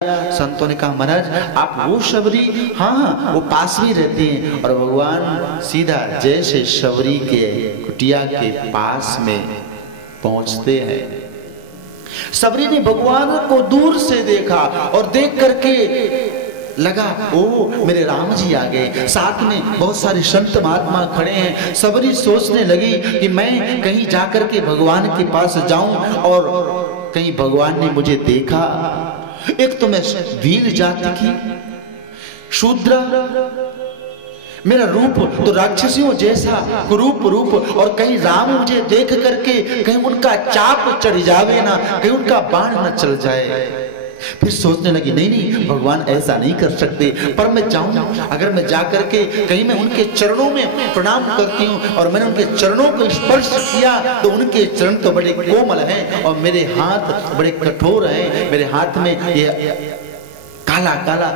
संतों ने कहा महाराज आप वो शबरी, हाँ वो पास में रहती हैं। और भगवान सीधा जैसे शबरी के कुटिया के पास में पहुंचते हैं, शबरी ने भगवान को दूर से देखा और देख करके लगा ओ मेरे राम जी आ गए, साथ में बहुत सारे संत महात्मा खड़े हैं। शबरी सोचने लगी कि मैं कहीं जाकर के भगवान के पास जाऊं और कहीं भगवान ने मुझे देखा। एक तो मैं वीर जाति की शूद्र, मेरा रूप तो राक्षसियों जैसा रूप और कहीं राम मुझे देख करके कहीं उनका चाप चढ़ जावे ना, कहीं उनका बाण न चल जाए। फिर सोचने लगी नहीं भगवान ऐसा नहीं कर सकते, पर मैं जाऊं, अगर मैं जाकर के कहीं मैं उनके चरणों में प्रणाम करती हूँ और मैंने उनके चरणों को स्पर्श किया तो उनके चरण तो बड़े कोमल हैं और मेरे हाथ बड़े कठोर हैं, मेरे हाथ में ये काला काला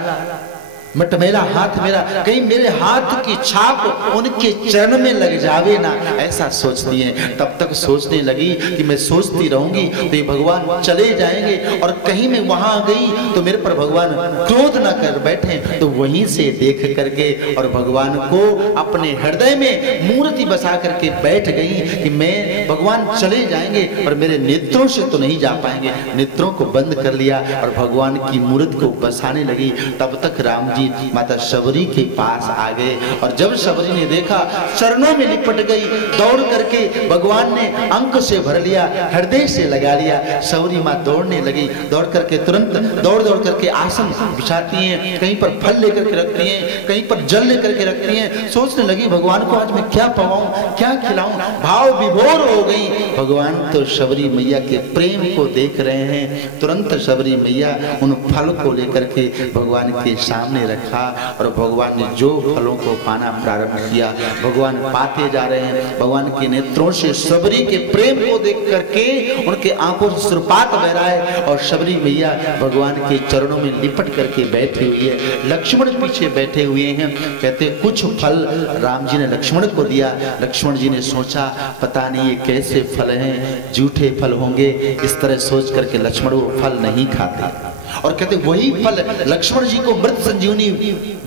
मटमैला हाथ मेरा, कहीं मेरे हाथ की छाप उनके चरण में लग जावे ना, ऐसा सोचती है। तब तक सोचने लगी कि मैं सोचती रहूंगी तो ये भगवान चले जाएंगे और कहीं मैं वहां गई तो मेरे पर भगवान क्रोध ना कर बैठे। तो वहीं से देख करके और भगवान को अपने हृदय में मूर्ति बसा करके बैठ गई कि मैं भगवान चले जाएंगे और मेरे नेत्रों से तो नहीं जा पाएंगे। नेत्रों को बंद कर लिया और भगवान की मूर्ति को बसाने लगी। तब तक राम माता शबरी के पास आ गए और जब शबरी ने देखा चरणों में लिपट गई, दौड़ करके भगवान ने अंक से भर लिया, हृदय से लगा लिया। शबरी माँ दौड़ने लगी, दौड़ करके तुरंत दौड़ करके आसन बिछाती हैं, कहीं पर फल लेकर के रखती हैं, कहीं पर जल लेकर के रखती हैं। सोचने लगी भगवान को आज मैं क्या पवाऊं, क्या खिलाऊं, भाव विभोर हो गई। भगवान तो शबरी मैया के प्रेम को देख रहे हैं। तुरंत शबरी मैया उन फल को लेकर के भगवान के सामने रखा और भगवान ने जो फलों को पाना प्रारंभ किया, भगवान पाते जा रहे हैं। भगवान के नेत्रों से शबरी के प्रेम को देख करके उनके आंखों से सुरपात बह रहा है और शबरी मैया भगवान के चरणों में लिपट करके बैठी हुई है। लक्ष्मण पीछे बैठे हुए हैं। कहते कुछ फल राम जी ने लक्ष्मण को दिया। लक्ष्मण जी ने सोचा पता नहीं ये कैसे फल हैं, झूठे फल होंगे, इस तरह सोच करके लक्ष्मण वो फल नहीं खाते और कहते वही फल लक्ष्मण जी को मृत संजीवनी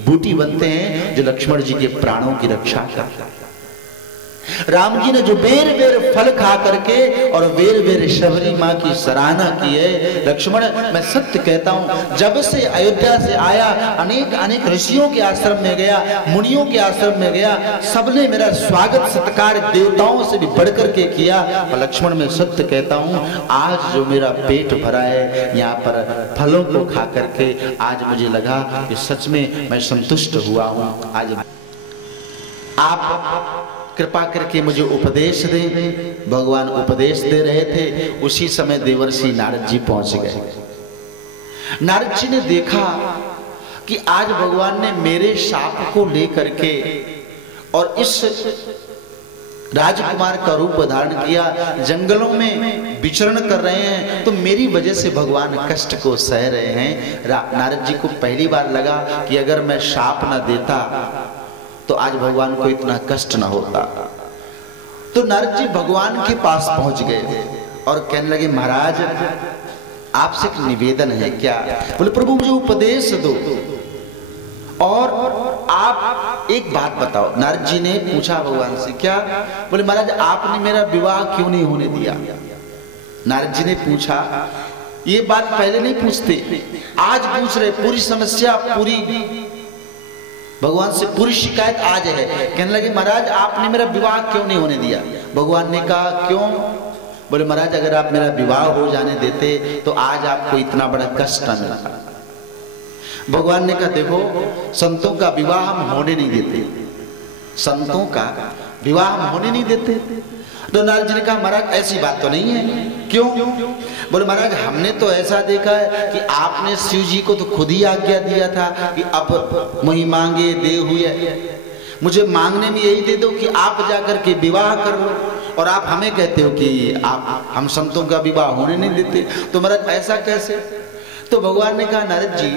बूटी बनते हैं जो लक्ष्मण जी के प्राणों की रक्षा करता है। राम जी ने जो बेर बेर फल खा करके और बेर बेर शबरी माँ की सराहना की है। लक्ष्मण मैं सत्य कहता हूँ, जब से अयोध्या से आया अनेक ऋषियों के आश्रम में गया, मुनियों के आश्रम में गया, सबने मेरा स्वागत सत्कार देवताओं से भी बढ़ करके किया। और लक्ष्मण मैं सत्य कहता हूँ, आज जो मेरा पेट भरा है यहाँ पर फलों को खा करके, आज मुझे लगा कि सच में मैं संतुष्ट हुआ हूँ। आज आप कृपा करके मुझे उपदेश दें। भगवान उपदेश दे रहे थे, उसी समय देवर्षि नारद जी पहुंच गए। नारद जी ने देखा कि आज भगवान ने मेरे शाप को लेकर के और इस राजकुमार का रूप धारण किया, जंगलों में विचरण कर रहे हैं, तो मेरी वजह से भगवान कष्ट को सह रहे हैं। नारद जी को पहली बार लगा कि अगर मैं शाप न देता तो आज भगवान को इतना कष्ट ना होता। तो नारद जी भगवान के पास पहुंच गए और कहने लगे महाराज आपसे एक निवेदन है। क्या? बोले प्रभु मुझे उपदेश दो और आप एक बात बताओ। नारद जी ने पूछा भगवान से क्या? बोले महाराज आपने मेरा विवाह क्यों नहीं होने दिया? नारद जी ने पूछा, ये बात पहले नहीं पूछते, आज पूछ रहे। पूरी समस्या, पूरी भगवान से पूरी शिकायत आज है। कहने लगे महाराज आपने मेरा विवाह क्यों नहीं होने दिया? भगवान ने कहा क्यों? बोले महाराज अगर आप मेरा विवाह हो जाने देते तो आज आपको इतना बड़ा कष्ट न मिलता। भगवान ने कहा देखो संतों का विवाह हम होने नहीं देते, संतों का विवाह हम होने नहीं देते। तो नारद जी ने कहा महाराज ऐसी बात तो नहीं है। क्यों? बोले महाराज हमने तो ऐसा देखा है कि आपने शिव जी को तो खुद ही आज्ञा दिया था कि अब वही मांगे दे हुए, मुझे मांगने में यही दे दो कि आप जाकर के विवाह कर लो, और आप हमें कहते हो कि आप हम संतों का विवाह होने नहीं देते। तो महाराज ऐसा कैसे? तो भगवान ने कहा नारद जी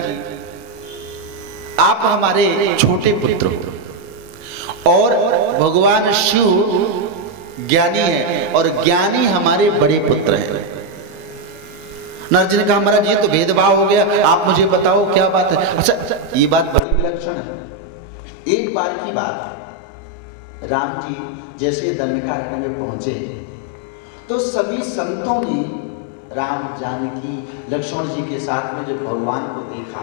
आप हमारे छोटे पुत्र हो और भगवान शिव ज्ञानी है और ज्ञानी हमारे बड़े पुत्र हैं। नारद जी ने कहा महाराज ये तो भेदभाव हो गया, आप मुझे बताओ क्या बात है। अच्छा ये बात बड़ी विलक्षण है। एक बार की बात, राम जी जैसे दंडकारण्य में पहुंचे तो सभी संतों ने राम जानकी लक्ष्मण जी के साथ में जब भगवान को देखा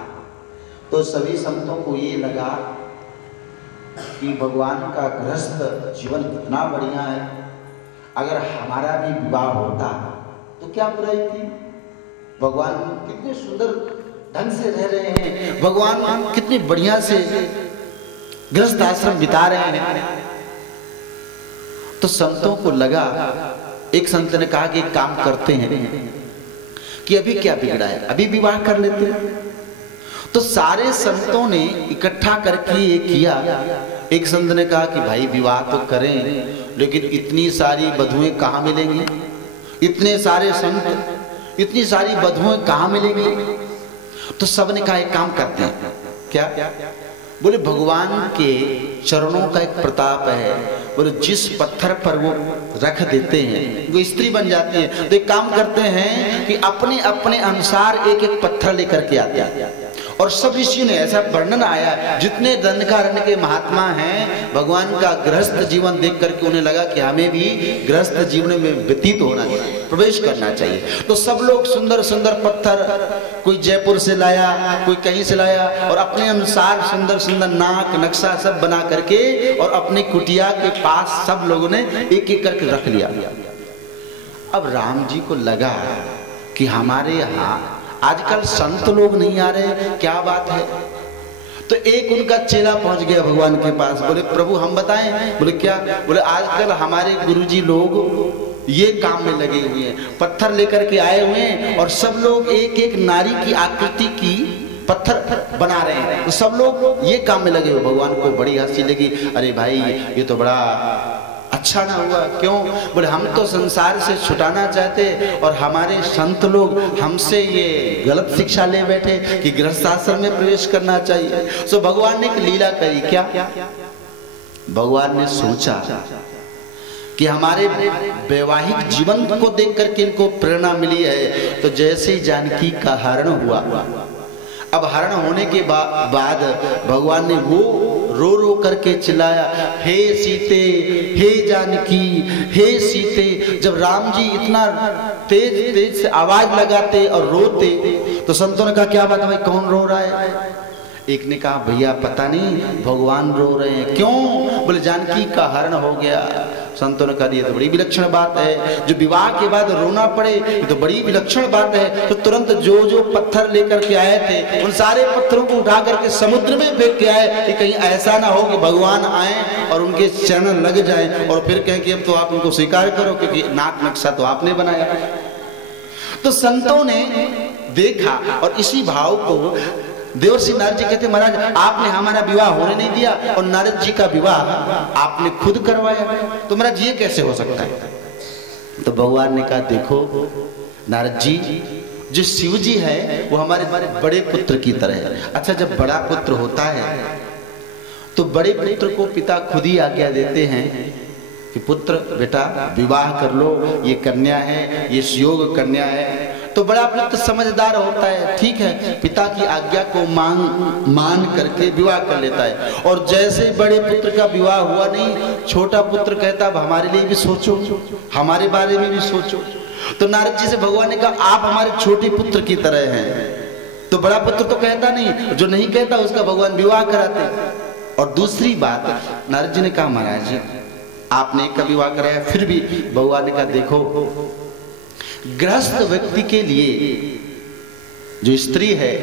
तो सभी संतों को ये लगा कि भगवान का गृहस्थ जीवन कितना बढ़िया है, अगर हमारा भी विवाह होता तो क्या बुराई थी। भगवान कितने सुंदर ढंग से रह रहे हैं, भगवान कितनी बढ़िया से गृहस्थ आश्रम बिता रहे हैं। तो संतों को लगा, एक संत ने कहा कि एक काम करते हैं कि अभी क्या बिगड़ा है, अभी विवाह कर लेते हैं। तो सारे संतों ने इकट्ठा करके ये किया। एक संत ने कहा कि भाई विवाह तो करें, लेकिन इतनी सारी वधुएं कहाँ मिलेंगी, इतने सारे संत, इतनी सारी वधुएं कहाँ मिलेंगी। तो सबने कहा एक काम करते हैं, क्या? बोले भगवान के चरणों का एक प्रताप है, बोले जिस पत्थर पर वो रख देते हैं वो स्त्री बन जाती है। तो एक काम करते हैं कि अपने अपने अनुसार एक एक पत्थर लेकर के आते हैं। और सब ऋषियों ने ऐसा वर्णन आया, जितने दंडकारण्य के महात्मा हैं, भगवान का गृहस्थ जीवन देख करके उन्हें लगा कि हमें भी गृहस्थ जीवन में व्यतीत होना चाहिए, प्रवेश करना चाहिए। तो सब लोग सुंदर सुंदर पत्थर, कोई जयपुर से लाया, कोई कहीं से लाया, और अपने अनुसार सुंदर सुंदर नाक नक्शा सब बना करके और अपनी कुटिया के पास सब लोगों ने एक एक करके रख लिया। अब राम जी को लगा कि हमारे यहाँ आजकल संत लोग नहीं आ रहे, क्या बात है। तो एक उनका चेला पहुंच गया भगवान के पास, बोले प्रभु हम बताएं। बोले क्या? बोले आजकल हमारे गुरुजी लोग ये काम में लगे हुए हैं, पत्थर लेकर के आए हुए हैं और सब लोग एक एक नारी की आकृति की पत्थर बना रहे हैं। तो सब लोग ये काम में लगे हुए। भगवान को बड़ी हंसी लगी, अरे भाई ये तो बड़ा अच्छा ना हुआ। क्यों? बोले हम तो संसार से छुटाना चाहते और हमारे संत लोग हमसे ये गलत शिक्षा ले बैठे कि गृहस्थ आश्रम में प्रवेश करना चाहिए। सो भगवान ने एक लीला करी। क्या? भगवान ने सोचा कि हमारे वैवाहिक जीवन को देख करके इनको प्रेरणा मिली है। तो जैसे ही जानकी का हरण हुआ, अब हरण होने के बाद भगवान ने वो रो रो करके चिल्लाया, हे सीते, हे जानकी, हे सीते। जब राम जी इतना तेज तेज से आवाज लगाते और रोते तो संतों ने कहा क्या बात है भाई, कौन रो रहा है? एक ने कहा भैया पता नहीं, भगवान रो रहे हैं। क्यों? बोले जानकी का हरण हो गया। संतों ने कहा ये तो बड़ी विलक्षण बात है, जो विवाह के बाद रोना पड़े ये तो बड़ी विलक्षण बात है। तो तुरंत जो जो पत्थर लेकर के आए थे उन सारे पत्थरों को उठा करके समुद्र में फेंक के आए कि कहीं ऐसा ना हो कि भगवान आए और उनके चरण लग जाए और फिर कहें कि अब तो आप उनको स्वीकार करो क्योंकि नाक नक्शा तो आपने बनाया। तो संतों ने देखा और इसी भाव को देवर्षि नारद जी कहते महाराज आपने हमारा विवाह होने नहीं दिया और नारद जी का विवाह आपने खुद करवाया, तो महाराज ये कैसे हो सकता है? तो भगवान ने कहा देखो नारद जी, जो शिव जी है वो हमारे बड़े पुत्र की तरह है। अच्छा जब बड़ा पुत्र होता है तो बड़े पुत्र को पिता खुद ही आज्ञा देते हैं कि पुत्र बेटा विवाह कर लो, ये कन्या है, ये सुयोग कन्या है। तो बड़ा पुत्र समझदार होता है, ठीक है, पिता की आज्ञा को मान करके विवाह कर लेता है। और जैसे बड़े पुत्र का विवाह हुआ नहीं, छोटा पुत्र कहता अब हमारे लिए भी सोचो, हमारे बारे में भी सोचो। तो नारद जी से भगवान ने कहा आप हमारे छोटे पुत्र की तरह हैं। तो बड़ा पुत्र तो कहता नहीं, जो नहीं कहता उसका भगवान विवाह कराते। और दूसरी बात नारद जी ने कहा महाराज जी आपने एक का विवाह कराया, फिर भी भगवान ने कहा देखो गृहस्थ व्यक्ति के लिए जो स्त्री है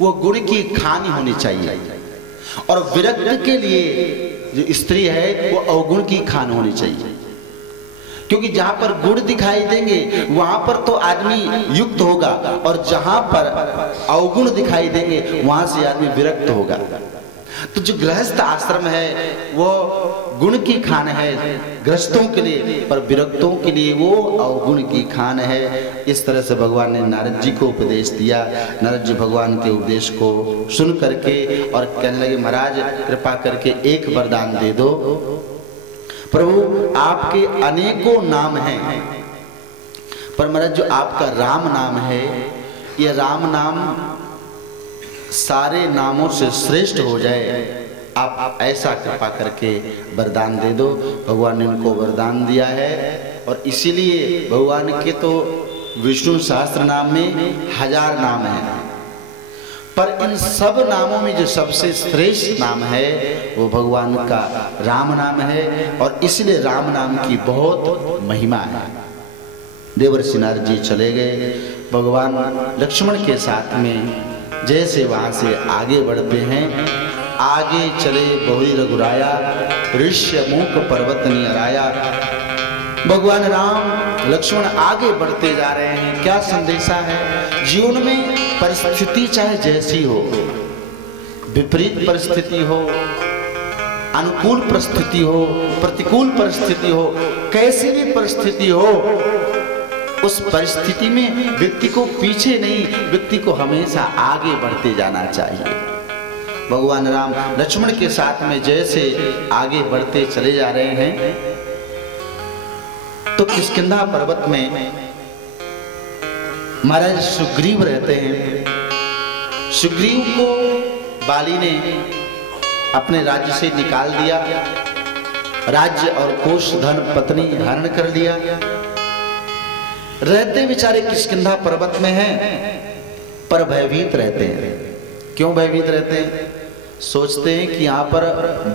वो गुण की खानी होनी चाहिए और विरक्त के लिए जो स्त्री है वो अवगुण की खान होनी चाहिए। क्योंकि जहां पर गुण दिखाई देंगे वहां पर तो आदमी युक्त होगा और जहां पर अवगुण दिखाई देंगे वहां से आदमी विरक्त होगा। तो जो गृहस्थ आश्रम है वो गुण की खान है गृहस्थों के लिए, पर विरक्तों के लिए वो अवगुण की खान है। इस तरह से भगवान ने नारद जी को उपदेश दिया। नारद जी भगवान के उपदेश को सुन करके और कहने लगे महाराज कृपा करके एक वरदान दे दो। प्रभु आपके अनेकों नाम हैं, पर महाराज जो आपका राम नाम है, ये राम नाम सारे नामों से श्रेष्ठ हो जाए, आप ऐसा कृपा करके वरदान दे दो। भगवान ने उनको वरदान दिया है। और इसीलिए भगवान के तो विष्णु सहस्त्र नाम में 1000 नाम हैं, पर इन सब नामों में जो सबसे श्रेष्ठ नाम है वो भगवान का राम नाम है। और इसलिए राम नाम की बहुत महिमा है। देवर्षि नारद जी चले गए, भगवान लक्ष्मण के साथ में जैसे वहां से आगे बढ़ते हैं, आगे चले बहुरी रघुराया, ऋष्य मूक पर्वत नियराया। भगवान राम लक्ष्मण आगे बढ़ते जा रहे हैं। क्या संदेशा है? जीवन में परिस्थिति चाहे जैसी हो, विपरीत परिस्थिति हो, अनुकूल परिस्थिति हो, प्रतिकूल परिस्थिति हो, कैसी भी परिस्थिति हो, उस परिस्थिति में व्यक्ति को पीछे नहीं, व्यक्ति को हमेशा आगे बढ़ते जाना चाहिए। भगवान राम लक्ष्मण के साथ में जैसे आगे बढ़ते चले जा रहे हैं, तो किष्किंधा पर्वत में महाराज सुग्रीव रहते हैं। सुग्रीव को बाली ने अपने राज्य से निकाल दिया, राज्य और कोष धन पत्नी हरण कर लिया। रहते बेचारे किष्किंधा पर्वत में हैं, पर भयभीत रहते हैं। क्यों भयभीत रहते हैं? सोचते हैं कि यहाँ पर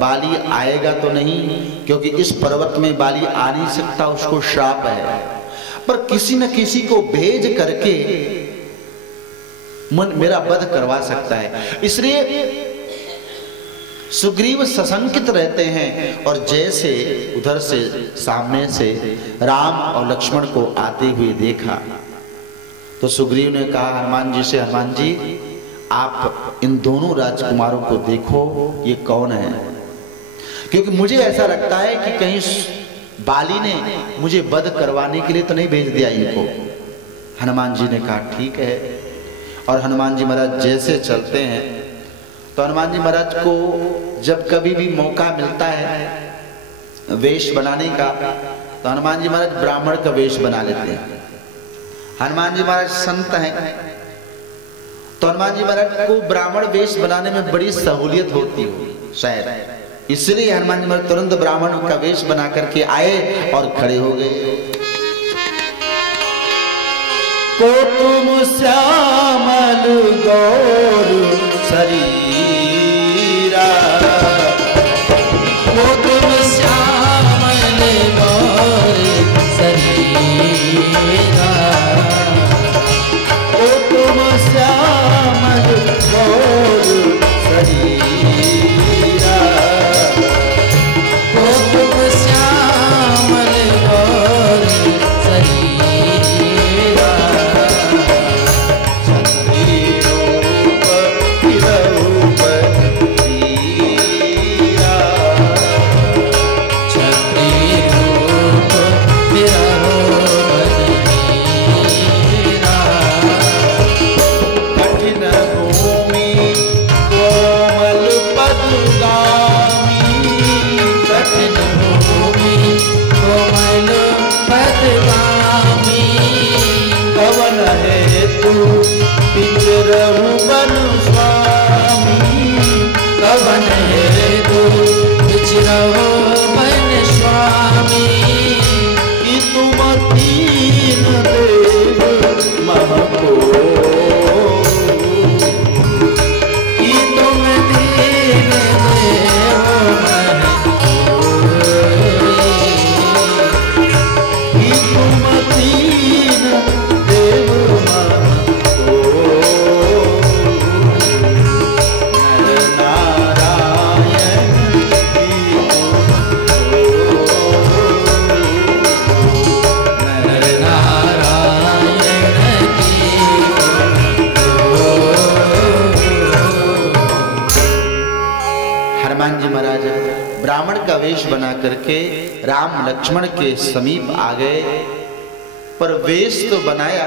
बाली आएगा तो नहीं, क्योंकि इस पर्वत में बाली आ नहीं सकता, उसको श्राप है। पर किसी न किसी को भेज करके मन मेरा वध करवा सकता है। इसलिए सुग्रीव सशंकित रहते हैं। और जैसे उधर से सामने से राम और लक्ष्मण को आते हुए देखा, तो सुग्रीव ने कहा हनुमान जी से, हनुमान जी आप इन दोनों राजकुमारों को देखो, ये कौन है? क्योंकि मुझे ऐसा लगता है कि कहीं बाली ने मुझे वध करवाने के लिए तो नहीं भेज दिया इनको। हनुमान जी ने कहा ठीक है। और हनुमान जी महाराज जैसे चलते हैं, तो हनुमान जी महाराज को जब कभी भी मौका मिलता है वेश बनाने का, तो हनुमान जी महाराज ब्राह्मण का वेश बना लेते हैं। हनुमान जी महाराज संत हैं, तो हनुमान जी महाराज को ब्राह्मण वेश बनाने में बड़ी सहूलियत होती हो शायद, इसलिए हनुमान जी महाराज तुरंत ब्राह्मण का वेश बना करके आए और खड़े हो गए। को तुम श्यामल गौर शरीरा, को तुम श्यामल गौर शरीरा, को तुम श्यामल गौर शरीरा, को तुम श्यामल गौर शरीरा, छत्री रूप विरूप धीरा, छत्री रूप विरूप धीरा, कठिन भूमि कोमल पदगामी, कठिन भूमि कोमल पदगामी, कवन हेतु पिंजरहु बनु स्वामी, कवन हेतु पिंजरहु बनु स्वामी, कि तुम तीन देव महको, कि तुम तीन देव महको, कि तुम तीन देव महको, नर नारायण की नर नारायण की। हनुमान जी महाराज ब्राह्मण का वेश बना करके राम लक्ष्मण के समीप आ गए, पर वेश तो बनाया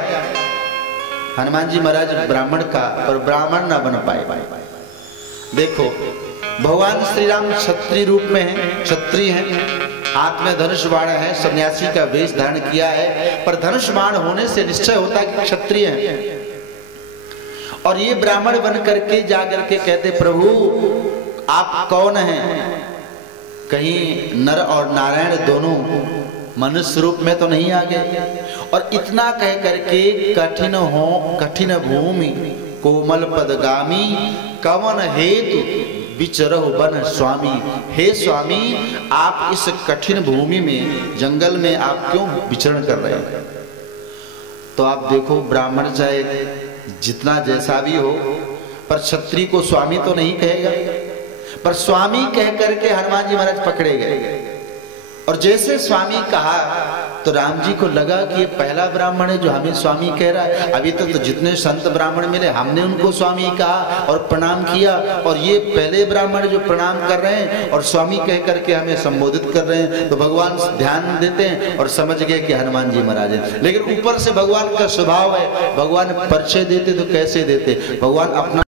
हनुमान जी महाराज ब्राह्मण का, पर ब्राह्मण ना बन पाए। देखो भगवान श्री राम क्षत्रिय रूप में हैं, क्षत्रिय हैं, हाथ में धनुष बाण है, सन्यासी का वेश धारण किया है, पर धनुष बाण होने से निश्चय होता है कि क्षत्रिय हैं। और ये ब्राह्मण बन करके जाकर के कहते प्रभु आप कौन हैं? कहीं नर और नारायण दोनों मनुष्य रूप में तो नहीं आ गए? और इतना कह करके कठिन भूमि कोमल पदगामी कवन हेतु विचरहु वन स्वामी। हे स्वामी आप इस कठिन भूमि में जंगल में आप क्यों विचरण कर रहे हैं? तो आप देखो ब्राह्मण चाहे जितना जैसा भी हो पर क्षत्रिय को स्वामी तो नहीं कहेगा, पर स्वामी कह करके हनुमान जी महाराज पकड़े गए। और जैसे स्वामी कहा तो राम जी को लगा कि ये पहला ब्राह्मण है जो हमें स्वामी कह रहा है। अभी तक तो जितने संत ब्राह्मण मिले हमने उनको स्वामी कहा और प्रणाम किया, और ये पहले ब्राह्मण जो प्रणाम कर रहे हैं और स्वामी कह करके हमें संबोधित कर रहे हैं। तो भगवान ध्यान देते हैं और समझ गए कि हनुमान जी महाराज है। लेकिन ऊपर से भगवान का स्वभाव है, भगवान परिचय देते तो कैसे देते? भगवान अपना